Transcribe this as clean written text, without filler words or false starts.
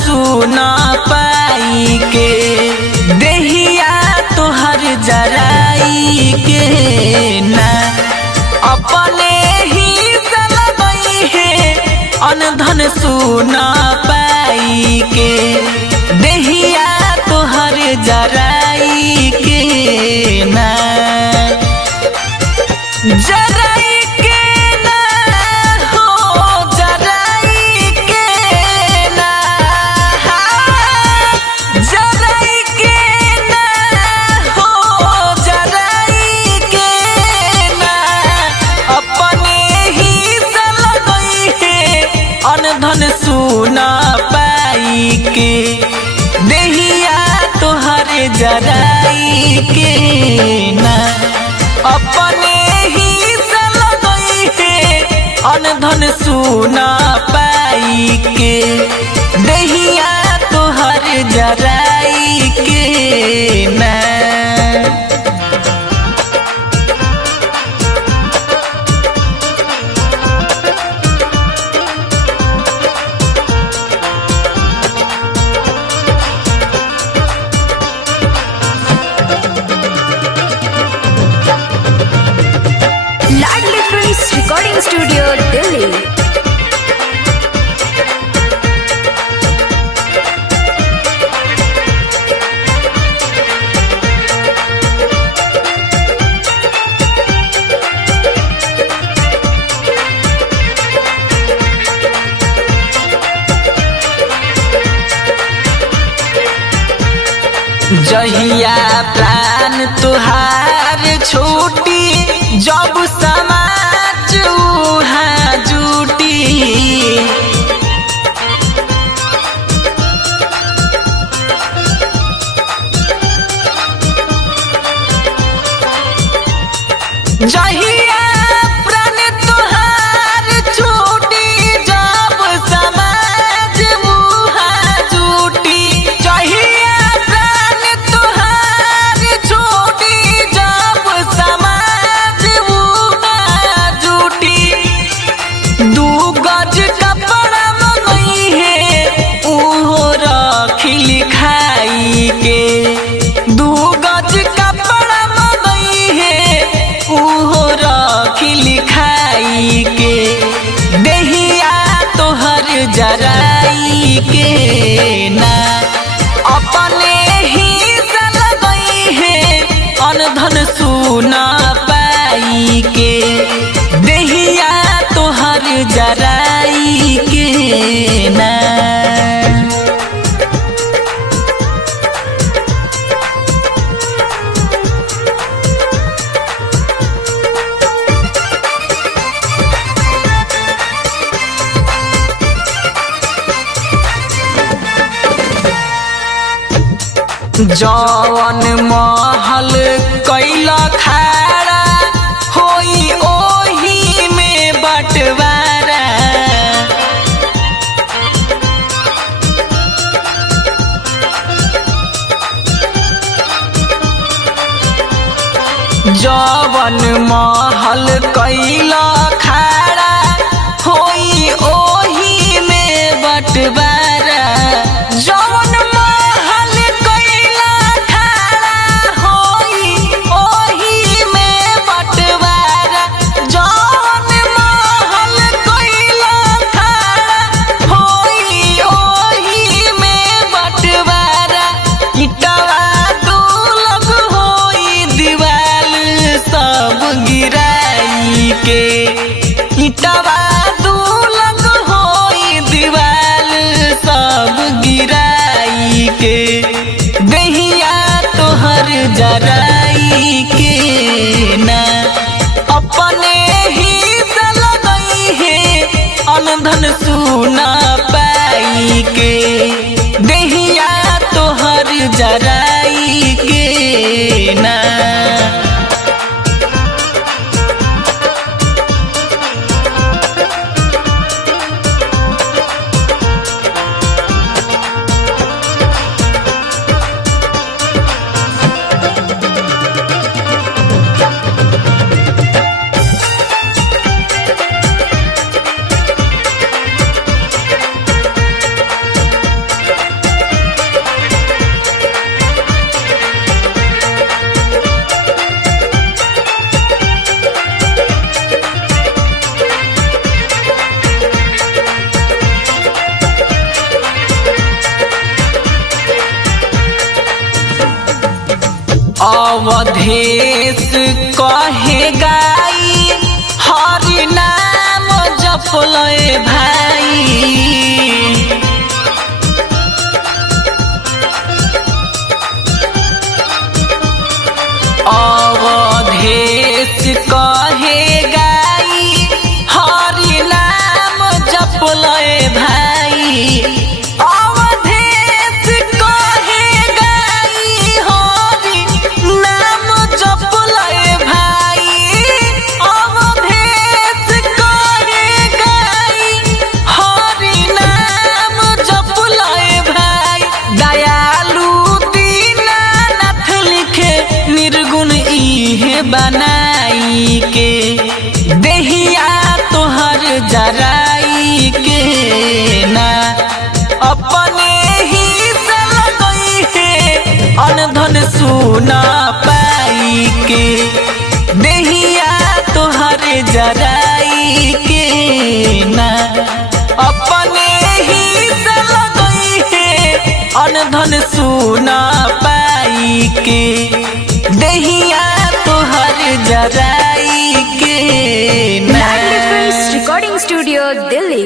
सुना पाई के देहिया तोहर जराई के ना अपने ही चलबई है अनधन सुना पाई के देहिया तोहर जराई के ना जराई के ना हो जराई के ना जराई के ना हो जराई के ना अपने ही चलबई है अनधन सुना पाई के देहिया तोहर जराई के ना अपने ही चलबई है अनधन सुना पाई के देहिया तोहर जराई के ना रिकॉर्डिंग स्टूडियो दिल्ली। जहिया प्राण तुहार छूटी जब समाज उहाँ जुटी जहिया प्राण तुहार छूटी जब समाज उहाँ जुटी जहिया प्राण तुहार छूटी जब समाज उहाँ जुटी दू गज कपड़ा मंगई है उहो रखिल खाई के दू गज कपड़ा मंगई है उहो रखिल खाई के देहिया तोहर जराई के ना अपने ही चलबई है अनधन सुना पाई के देहिया तोहर जराई के ना जवन महल कैला खाड़ा होई ओही में बटवारा जवन महल कैला खाड़ा होई ओही में बटवारा जवन महल कैला खाड़ा होई ओही में बटवारा जवन महल कैला खाड़ा होई ओही में बटवारा इटवा दुलग होई दीवाल सब गिराई के इटवा दुलग होई दीवाल सब गिराई के देहिया तोहर जराई के ना अपने ही चलबई है अनधन सुना पाई के देहिया तोहर जराई के ना जपलय भाई। अवधेश कहे गाई हरि नाम जपलय भाई। अवधेश कहे गाई हरि नाम जपलय भाई। अवधेश कहे गाई हरि नाम जपलय भाई। दयालु दीनानाथ लिखे निर्गुण इहे बनाई के देहिया तोहर जराई के ना अपने ही से लगई है अनधन सुना पाई के देहिया तोहर जराई के ना अपने ही से लगई है अनधन सुना पाई के देहिया तोहर जराई के ना। Recording Studio, Delhi.